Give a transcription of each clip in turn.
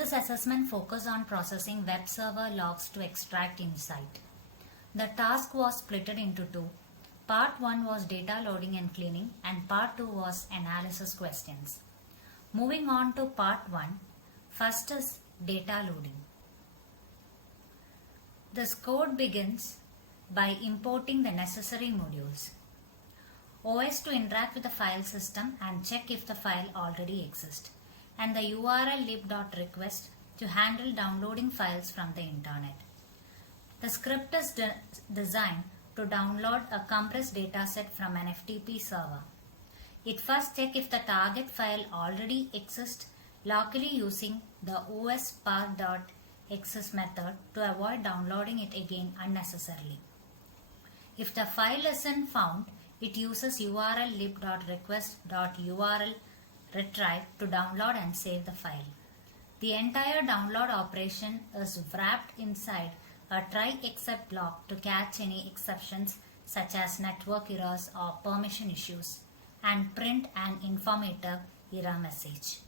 This assessment focused on processing web server logs to extract insight. The task was split into two. Part 1 was data loading and cleaning, and part 2 was analysis questions. Moving on to part 1, first is data loading. This code begins by importing the necessary modules. OS to interact with the file system and check if the file already exists, and the URL lib.request to handle downloading files from the internet. The script is designed to download a compressed dataset from an FTP server. It first checks if the target file already exists locally using the ospath.access method to avoid downloading it again unnecessarily. If the file isn't found, it uses URL lib.request.url retrieve to download and save the file. The entire download operation is wrapped inside a try except block to catch any exceptions such as network errors or permission issues, and print an informative error message.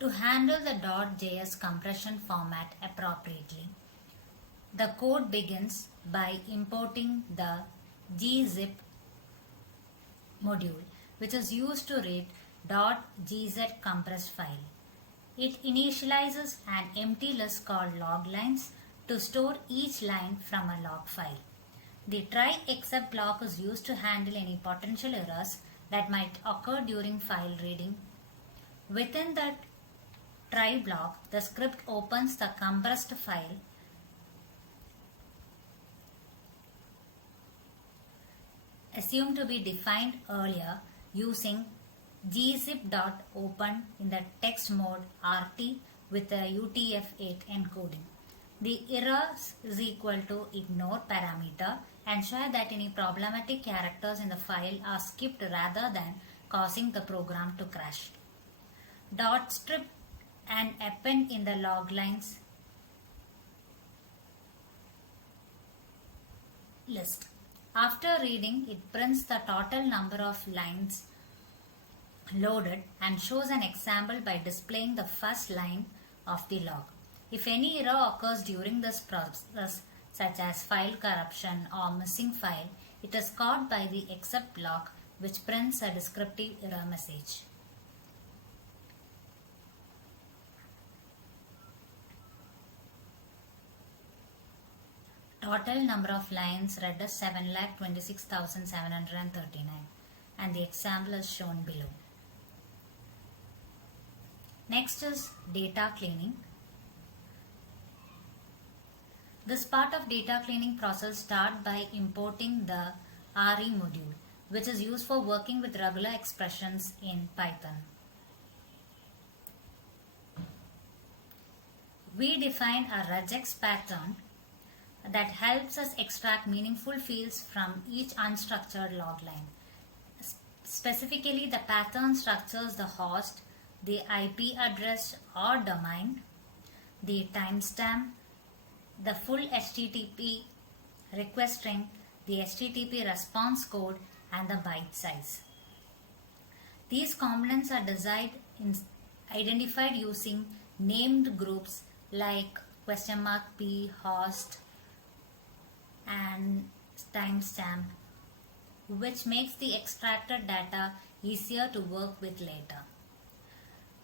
To handle the .js compression format appropriately, the code begins by importing the gzip module, which is used to read .gz compressed file. It initializes an empty list called loglines to store each line from a log file. The try except block is used to handle any potential errors that might occur during file reading. Within the try block, the script opens the compressed file assumed to be defined earlier using gzip.open in the text mode RT with a UTF-8 encoding. The errors is equal to ignore parameter. Ensure that any problematic characters in the file are skipped rather than causing the program to crash. Strip and append in the log lines list. After reading, it prints the total number of lines loaded and shows an example by displaying the first line of the log. If any error occurs during this process, such as file corruption or missing file, it is caught by the except block, which prints a descriptive error message. Total number of lines read is 7,26,739, and the example is shown below. Next is data cleaning. This part of data cleaning process starts by importing the RE module, which is used for working with regular expressions in Python. We define a regex pattern that helps us extract meaningful fields from each unstructured log line. Specifically, the pattern structures the host, the IP address or domain, the timestamp, the full HTTP request string, the HTTP response code, and the byte size. These components are identified using named groups like $p host and timestamp, which makes the extracted data easier to work with later.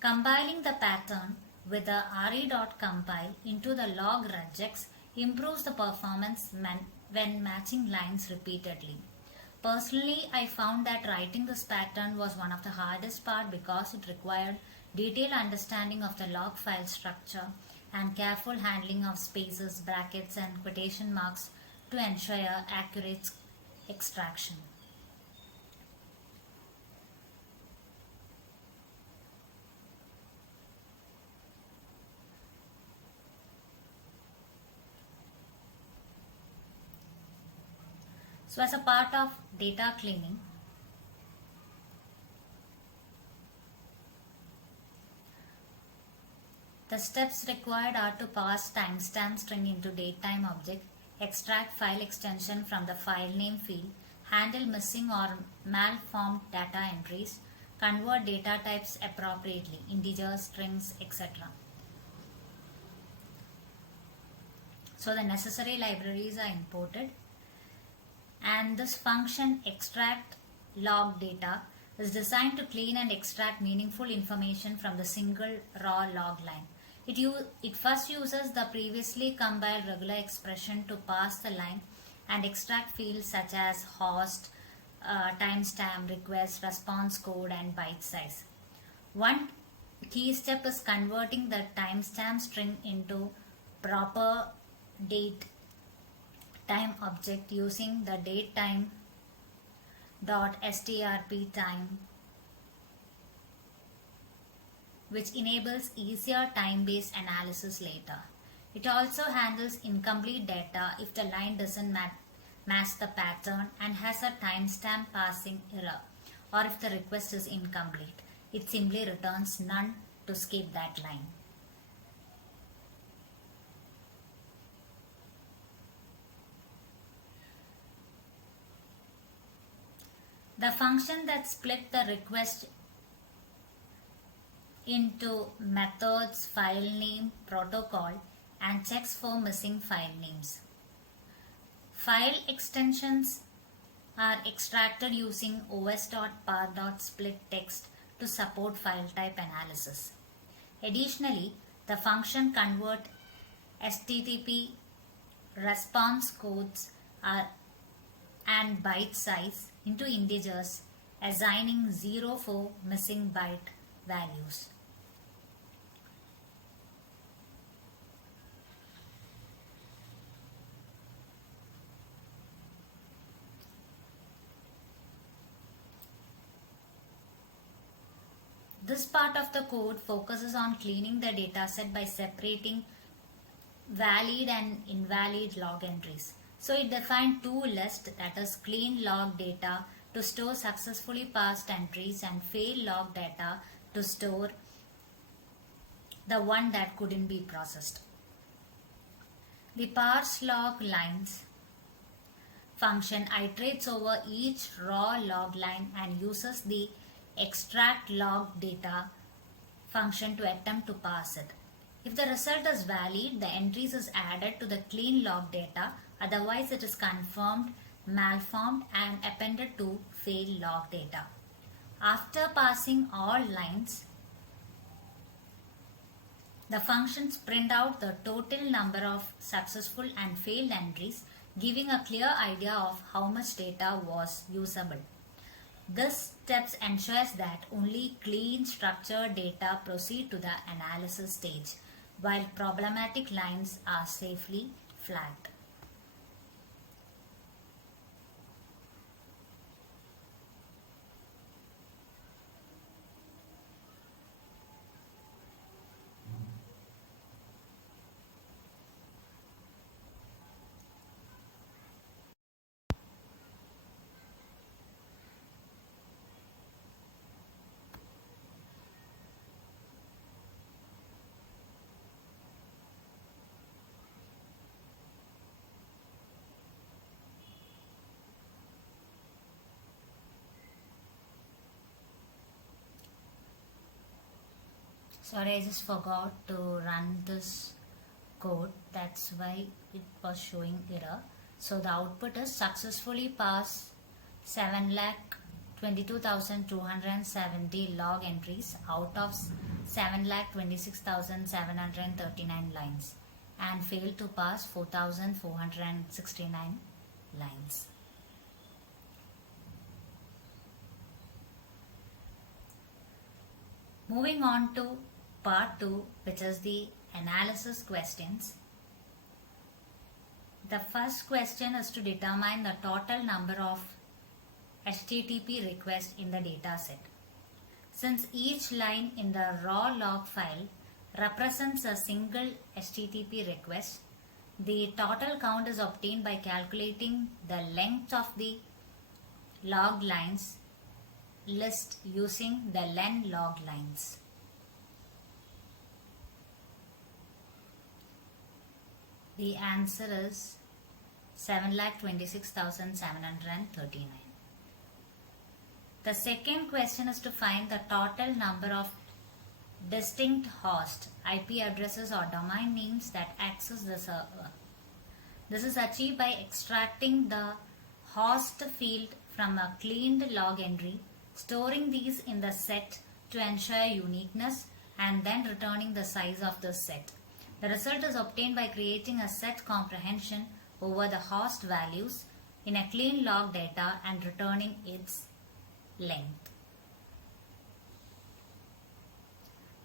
Compiling the pattern with the re.compile into the log regex improves the performance when matching lines repeatedly. Personally, I found that writing this pattern was one of the hardest part because it required detailed understanding of the log file structure and careful handling of spaces, brackets and quotation marks to ensure accurate extraction. So as a part of data cleaning, the steps required are to pass timestamp string into datetime object, extract file extension from the file name field, handle missing or malformed data entries, convert data types appropriately, integers, strings, etc. So the necessary libraries are imported, and this function extract log data is designed to clean and extract meaningful information from the single raw log line. It first uses the previously compiled regular expression to pass the line and extract fields such as host, timestamp, request, response code and byte size. One key step is converting the timestamp string into proper date time object using the datetime dot strp time, which enables easier time-based analysis later. It also handles incomplete data if the line doesn't match the pattern and has a timestamp passing error, or if the request is incomplete. It simply returns none to skip that line. The function that split the request into methods, file name, protocol and checks for missing file names. File extensions are extracted using os.path.split text to support file type analysis. Additionally, the function convert HTTP response codes and byte size into integers, assigning 0 for missing byte values. This part of the code focuses on cleaning the dataset by separating valid and invalid log entries. So it defined two lists, that is clean log data to store successfully passed entries and fail log data to store the one that couldn't be processed. The parse log lines function iterates over each raw log line and uses the extract log data function to attempt to parse it. If the result is valid, the entries is added to the clean log data, otherwise it is confirmed, malformed and appended to fail log data. After passing all lines, the functions print out the total number of successful and failed entries, giving a clear idea of how much data was usable. This steps ensures that only clean structured data proceed to the analysis stage, while problematic lines are safely flagged. Sorry, I just forgot to run this code, that's why it was showing error. So the output is successfully passed 7,20,000 22,270 log entries out of 7,26,739 lines and failed to pass 4,469 lines. Moving on to part 2, which is the analysis questions. The first question is to determine the total number of HTTP requests in the dataset. Since each line in the raw log file represents a single HTTP request, the total count is obtained by calculating the length of the log lines list using the len log lines. The answer is 7,26,739. The second question is to find the total number of distinct host IP addresses or domain names that access the server. This is achieved by extracting the host field from a cleaned log entry, storing these in the set to ensure uniqueness, and then returning the size of the set. The result is obtained by creating a set comprehension over the host values in a clean log data and returning its length.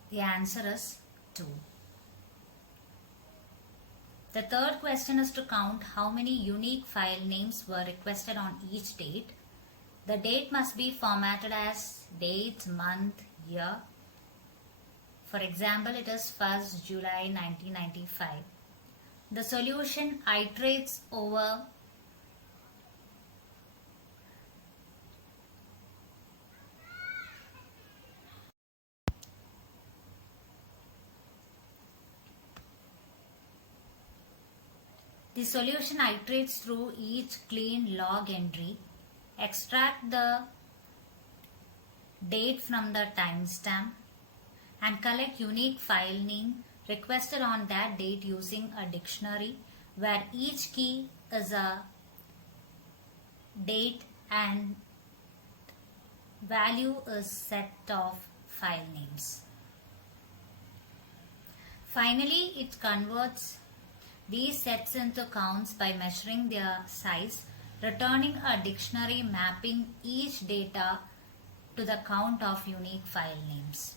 The answer is 2. The third question is to count how many unique file names were requested on each date. The date must be formatted as date, month, year. For example, it is 1st July 1995. The solution iterates over through each clean log entry, extract the date from the timestamp, and collect unique file name requested on that date using a dictionary where each key is a date and value is set of file names. Finally, it converts these sets into counts by measuring their size, returning a dictionary mapping each data to the count of unique file names.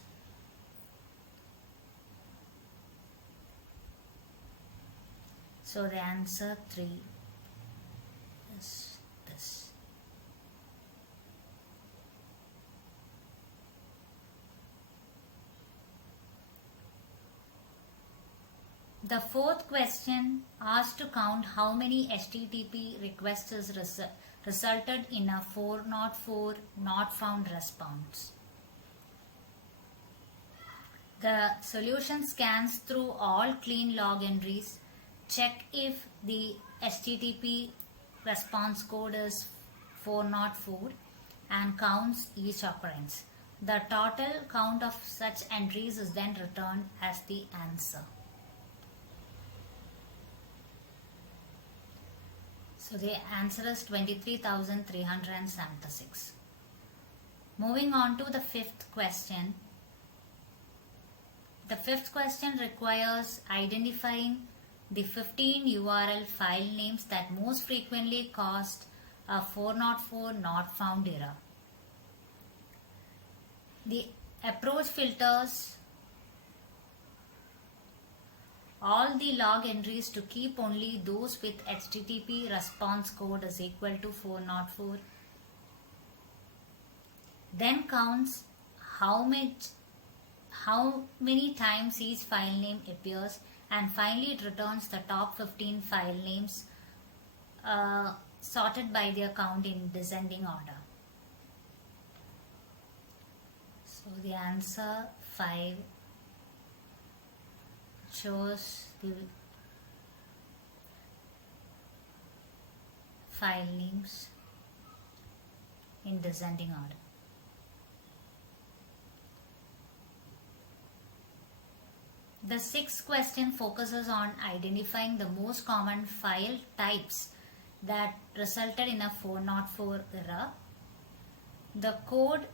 So the answer 3 is this. The fourth question asks to count how many HTTP requests resulted in a 404 not found response. The solution scans through all clean log entries, check if the HTTP response code is 404 and counts each occurrence. The total count of such entries is then returned as the answer. So the answer is 23,376. Moving on to the fifth question. The fifth question requires identifying the 15 URL file names that most frequently caused a 404 not found error. The approach filters all the log entries to keep only those with HTTP response code is equal to 404. Then counts how many times each file name appears, and finally it returns the top 15 file names sorted by their count in descending order. So the answer 5 shows the file names in descending order. The sixth question focuses on identifying the most common file types that resulted in a 404 error. The code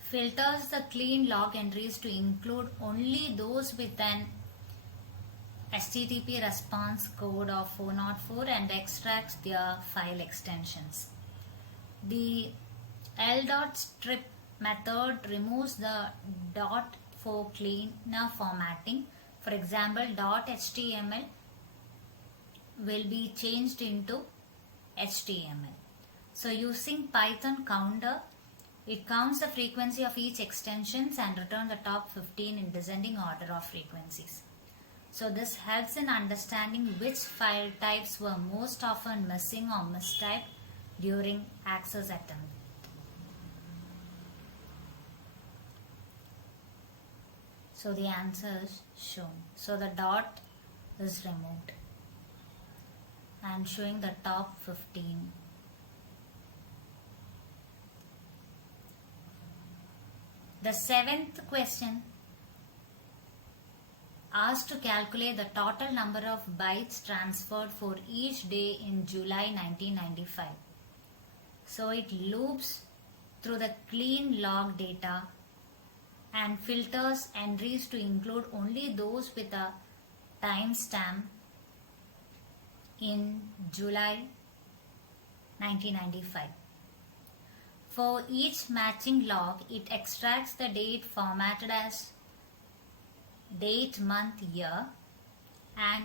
filters the clean log entries to include only those with an HTTP response code of 404 and extracts their file extensions. The l.strip method removes the dot for cleaner formatting. For example, .html will be changed into HTML. So using Python counter, it counts the frequency of each extensions and return the top 15 in descending order of frequencies. So this helps in understanding which file types were most often missing or mistyped during access attempt. So the answer is shown. So the dot is removed and showing the top 15. The seventh question asks to calculate the total number of bytes transferred for each day in July 1995. So it loops through the clean log data and filters entries to include only those with a timestamp in July 1995. For each matching log, it extracts the date formatted as date, month, year and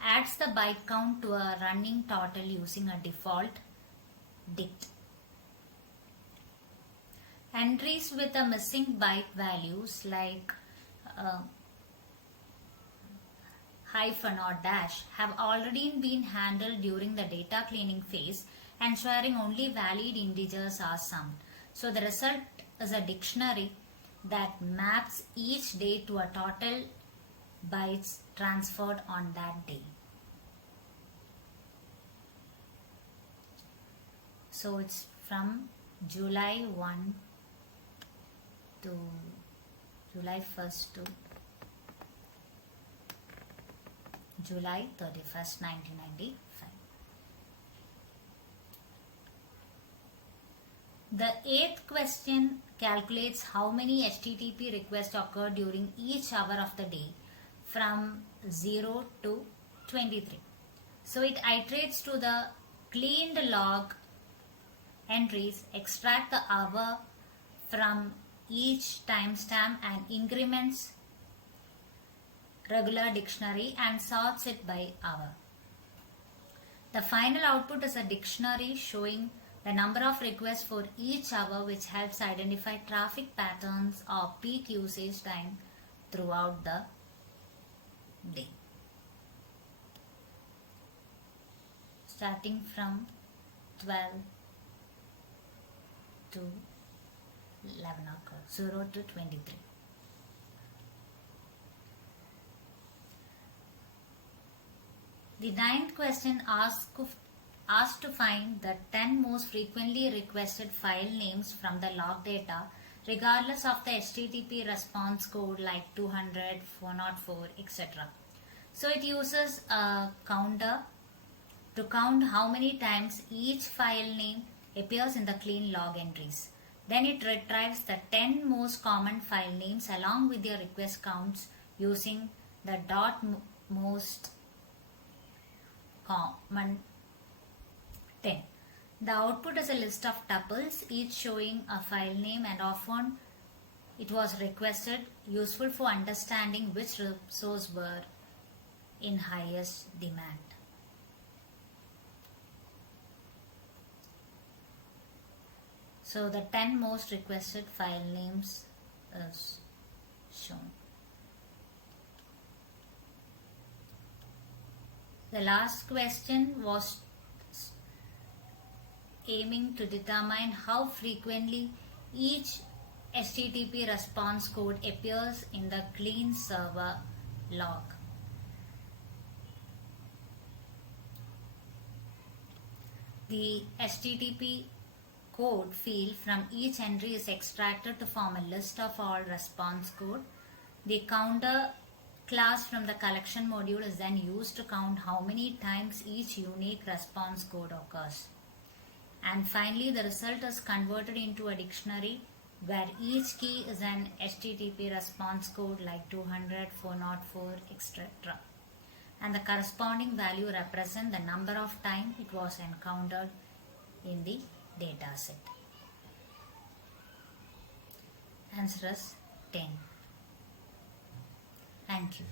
adds the byte count to a running total using a default dict. Entries with a missing byte values like hyphen or dash have already been handled during the data cleaning phase, ensuring only valid integers are summed. So the result is a dictionary that maps each day to a total bytes transferred on that day. So it's from July 1 to July 1st to July 31st, 1995. The eighth question calculates how many HTTP requests occurred during each hour of the day from 0 to 23. So it iterates to the cleaned log entries, extract the hour from each timestamp and increments regular dictionary and sorts it by hour. The final output is a dictionary showing the number of requests for each hour, which helps identify traffic patterns or peak usage time throughout the day. Starting from 12 to 11 o'clock, 0 to 23. The ninth question asks to find the 10 most frequently requested file names from the log data, regardless of the HTTP response code like 200, 404, etc. So it uses a counter to count how many times each file name appears in the clean log entries. Then it retrieves the 10 most common file names along with their request counts using the most common 10. The output is a list of tuples, each showing a file name, and often it was requested, useful for understanding which resources were in highest demand. So the 10 most requested file names is shown. The last question was aiming to determine how frequently each HTTP response code appears in the clean server log. The HTTP code field from each entry is extracted to form a list of all response code. The counter class from the collection module is then used to count how many times each unique response code occurs. And finally, the result is converted into a dictionary where each key is an HTTP response code like 200, 404, etc. And the corresponding value represents the number of time it was encountered in the data set. Answer is 10. Thank you.